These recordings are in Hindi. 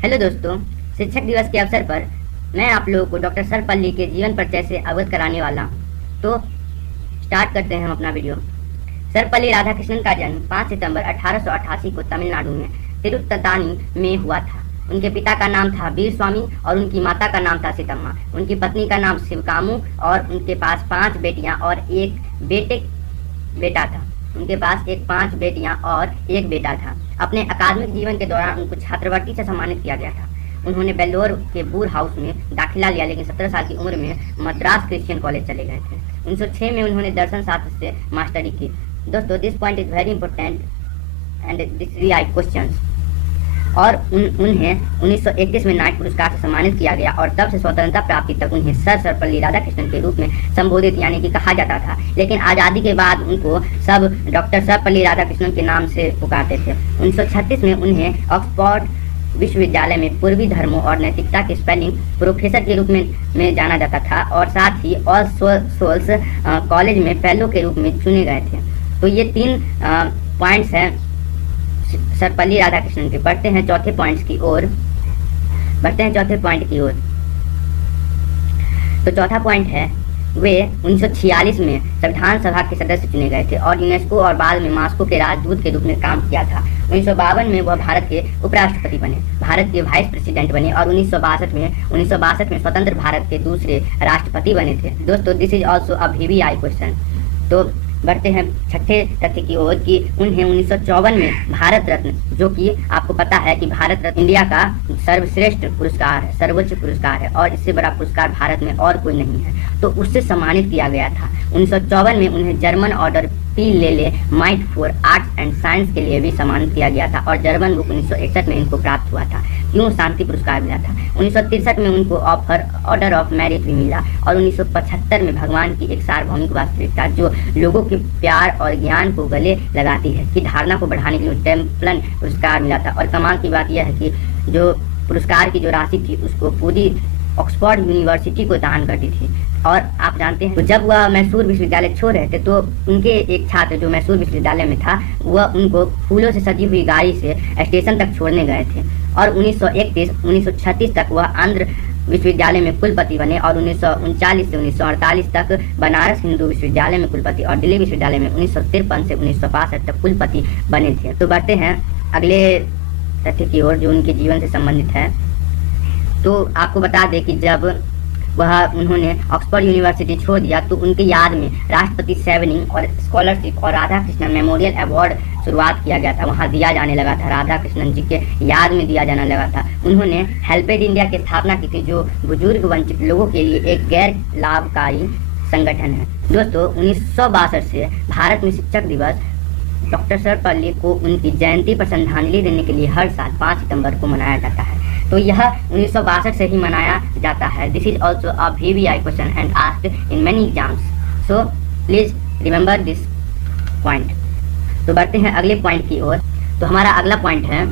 हेलो दोस्तों, शिक्षक दिवस के अवसर पर मैं आप लोगों को डॉक्टर सर्वपल्ली के जीवन परिचय से अवगत कराने वाला हूं। तो स्टार्ट करते हैं हम अपना वीडियो। सर्वपल्ली राधाकृष्णन का जन्म 5 सितंबर 1888 को तमिलनाडु में तिरुत्तानी में हुआ था। उनके पिता का नाम था वीर स्वामी और उनकी माता का नाम था सीतम्मा। उनकी पत्नी का नाम शिवकामू और उनके पास 5 बेटियां और एक बेटा था। उनके पास 5 बेटियां और एक बेटा था। अपने अकादमिक जीवन के दौरान उनको छात्रवृत्ति से सम्मानित किया गया था। उन्होंने बेल्लोर के बूर हाउस में दाखिला लिया, लेकिन 17 साल की उम्र में मद्रास क्रिश्चियन कॉलेज चले गए थे। 1906 में उन्होंने दर्शन शास्त्र से मास्टरी की। दोस्तों, this point is very important and this real questions. और उन्हें 1931 में नाइट पुरस्कार से सम्मानित किया गया और तब से स्वतंत्रता प्राप्ति तक उन्हें सर्वपल्ली राधाकृष्णन के रूप में संबोधित यानी कि कहा जाता था। लेकिन आज़ादी के बाद उनको सब डॉक्टर सर्वपल्ली राधाकृष्णन के नाम से पुकारते थे। 1936 में उन्हें ऑक्सफोर्ड विश्वविद्यालय में पूर्वी धर्मों और नैतिकता के स्पेलिंग प्रोफेसर के रूप में जाना जाता था और साथ ही ऑल सोल्स कॉलेज में फेलो के रूप में चुने गए थे। तो ये 3 पॉइंट्स हैं सर्वपल्ली राधाकृष्णन के। बढ़ते हैं चौथे पॉइंट की ओर। तो चौथा पॉइंट है, वे 1946 में संविधान सभा के सदस्य चुने गए थे और यूनेस्को और बाद में मॉस्को के राजदूत के रूप में काम किया था। 1952 में वह भारत के उपराष्ट्रपति बने, भारत के वाइस प्रेसिडेंट बने और 1962 में स्वतंत्र भारत के दूसरे राष्ट्रपति बने थे। दोस्तों, this is also a VVI question. तो बढ़ते हैं छठे तथ्य की ओर कि उन्हें 1954 में भारत रत्न, जो कि आपको पता है कि भारत रत्न इंडिया का सर्वश्रेष्ठ पुरस्कार है, सर्वोच्च पुरस्कार है और इससे बड़ा पुरस्कार भारत में और कोई नहीं है, तो उससे सम्मानित किया गया था। 1954 में उन्हें जर्मन ऑर्डर पी ले might for arts and science के लिए भी सम्मानित किया गया था और जर्मन बुक 1961 में इनको प्राप्त हुआ था। क्यों शांति पुरस्कार मिला था। 1963 में उनको ऑर्डर ऑफ मेरिट भी मिला और 1975 में भगवान की एक सार्वभौमिक वास्तविकता जो लोगों के प्यार और ज्ञान को गले लगाती है की धारणा को बढ़ाने के लिए टेम्पलन पुरस्कार मिला था। और कमाल की बात यह है कि जो पुरस्कार की जो राशि थी उसको पूरी ऑक्सफोर्ड यूनिवर्सिटी को दान करती थी। और आप जानते हैं, तो जब वह मैसूर विश्वविद्यालय छोड़ रहे थे तो उनके एक छात्र जो मैसूर विश्वविद्यालय में था वह उनको फूलों से सजी हुई गाड़ी से स्टेशन तक छोड़ने गए थे। और 1936 तक वह आंध्र विश्वविद्यालय में कुलपति बने और 1939 से 1948 तक बनारस हिंदू विश्वविद्यालय में कुलपति और दिल्ली विश्वविद्यालय में 1953 से 1962 तक कुलपति बने थे। तो बढ़ते हैं अगले तथ्य की ओर जो उनके जीवन से संबंधित है। तो आपको बता दें कि जब उन्होंने ऑक्सफोर्ड यूनिवर्सिटी छोड़ दिया तो उनके याद में राष्ट्रपति सेवनिंग और स्कॉलरशिप और राधा कृष्णन मेमोरियल अवार्ड शुरुआत किया गया था, वहां दिया जाने लगा था, राधा कृष्णन जी के याद में दिया जाने लगा था। उन्होंने हेल्पेज इंडिया की स्थापना की थी जो बुजुर्ग वंचित लोगों के लिए एक गैर लाभकारी संगठन है। दोस्तों, 1962 से भारत में शिक्षक दिवस डॉक्टर सर्वपल्ली को उनकी जयंती पर श्रद्धांजलि देने के लिए हर साल 5 सितंबर को मनाया जाता है। तो यह 1962 से ही मनाया जाता है। This is also a VVI question and asked in many exams, so please remember this point. तो बढ़ते हैं अगले पॉइंट की ओर। तो हमारा अगला पॉइंट है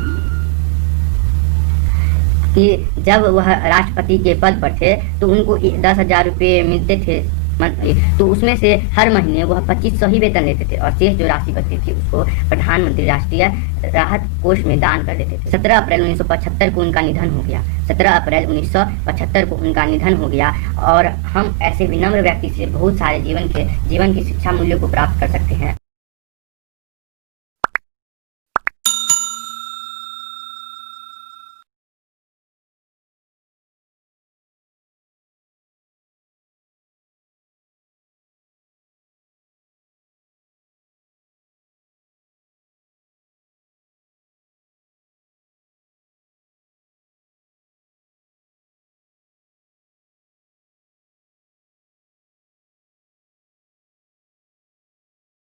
कि जब वह राष्ट्रपति के पद पर थे तो उनको 10,000 रुपये मिलते थे मंथली। तो उसमें से हर महीने वह 2500 ही वेतन लेते थे और शेष जो राशि बचती थी उसको प्रधानमंत्री राष्ट्रीय राहत कोष में दान कर देते थे। 17 अप्रैल 1975 को उनका निधन हो गया। 17 अप्रैल 1975 को उनका निधन हो गया। और हम ऐसे विनम्र व्यक्ति से बहुत सारे जीवन की शिक्षा मूल्यों को प्राप्त कर सकते हैं।